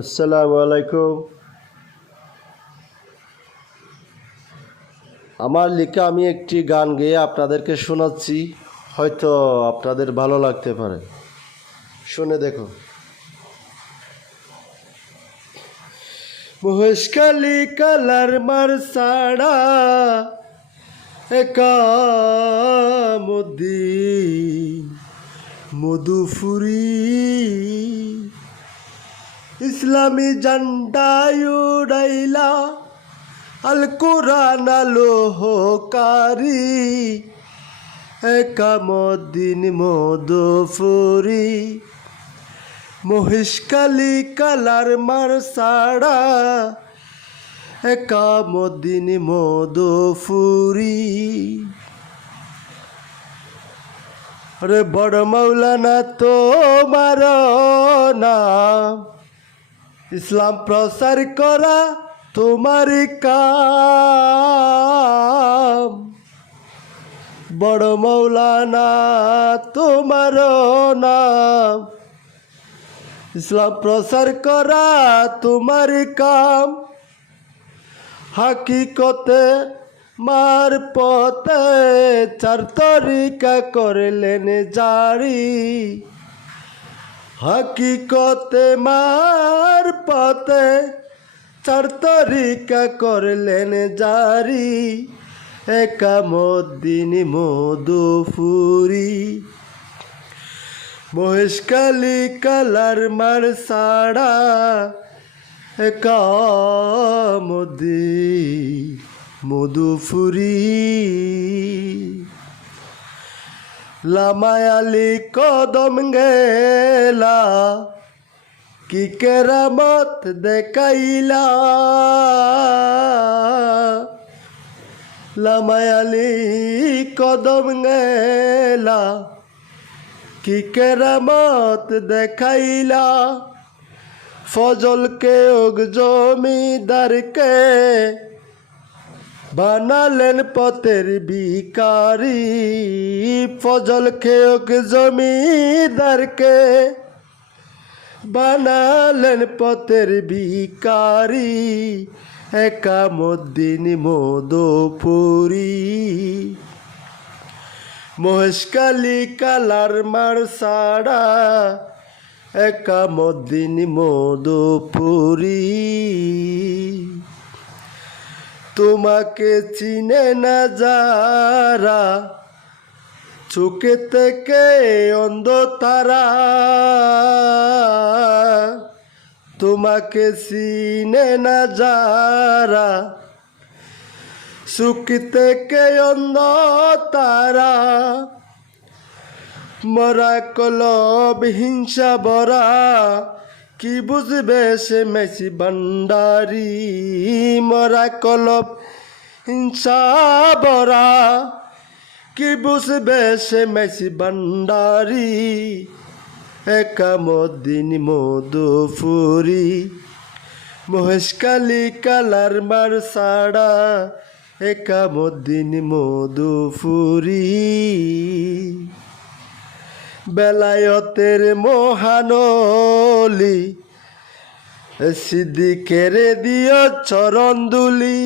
আসসালামু আলাইকুম। আমার লেখা আমি একটি গান গেয়ে আপনাদেরকে শোনাচ্ছি, হয়তো আপনাদের ভালো লাগতে পারে। শুনে দেখো। মহেশখালী কালার মার সাড়া একা মধুফুরি ইসলামী ঝান্ডা উড়াইলা আল কোরআন আলোহকারী একামদ্দিন মধুফুরি মহেশখালী কালার মার সাড়া একামদ্দিন মধুফুরি। রে বড় মৌলানা তোমার নাম, ইসলাম প্রচার করা তোমার কাম। বড় মৌলানা তোমার নাম, ইসলাম প্রচার করা তোমার কাম। হাকিকতে মার পথে চার তরিকা করলেন জারি। হাকিকতে মার পথে চার তরিকা করলেন জারি একামদ্দিন মধুফুরি। মহেশখালী কালার মার সাড়া একামদ্দিন মধুফুরি। লামায়ালি কদম গেলা কি কেরামত দেখাইলা। লামায়ালি কদম গেলা কি কেরামত দেখাইলা। ফজলকে ওগ জমিদারকে বানালেন পথের ভিখারি। ফজল খেয়োক জমিদারকে বানালেন পথের ভিখারি একামদ্দিন মধুফুরি। মহেশখালী কালার মার সাড়া একামদ্দিন মধুফুরি। তোমাকে চিনে না যারা, চোখে থেকে অন্ধ তারা। তোমাকে চিনে না যারা, চোখ থেকে অন্ধ তারা। মরা কলব হিংসা ভরা, কি বুঝবে সে মেসি ভান্ডারি। মরা কলব হিংসা ভরা, কি বুঝবে সে মেসি ভান্ডারি একামদ্দিন মধুফুরি। মহেশখালী কালার মার সাড়া একামদ্দিন মধুফুরি। বেলায়তের মহানলি সিদ্দিকের দিও চরণ দুলি।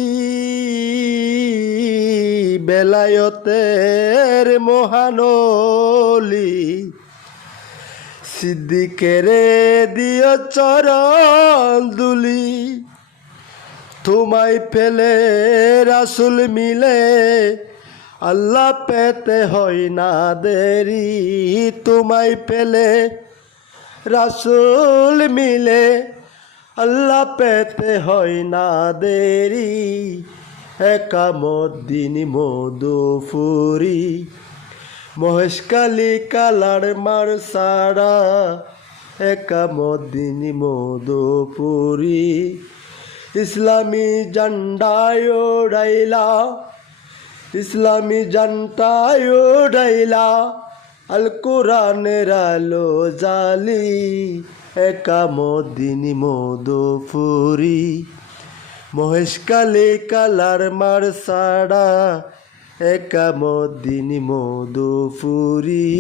বেলায়তের মহানলি সিদ্দিকের দিও চরণ দুলি। তোমায় পেলে রাসূল মিলে আল্লাহ পেতে হয় না দেরি। তোমায় পেলে রাসূল মিলে আল্লাহ পেতে হয় না দেরি একামদ্দিন মধুফুরি। মহেশখালী কালার মার সাড়া একামদ্দিন মধুফুরি। ইসলামী ঝান্ডা উড়াইলা, ইসলামী ঝান্ডা উড়াইলা আল কোরআনের আলো জালি একামদ্দিন মধুফুরি। মহেশখালী কালার মার সাড়া একামদ্দিন মধুফুরি।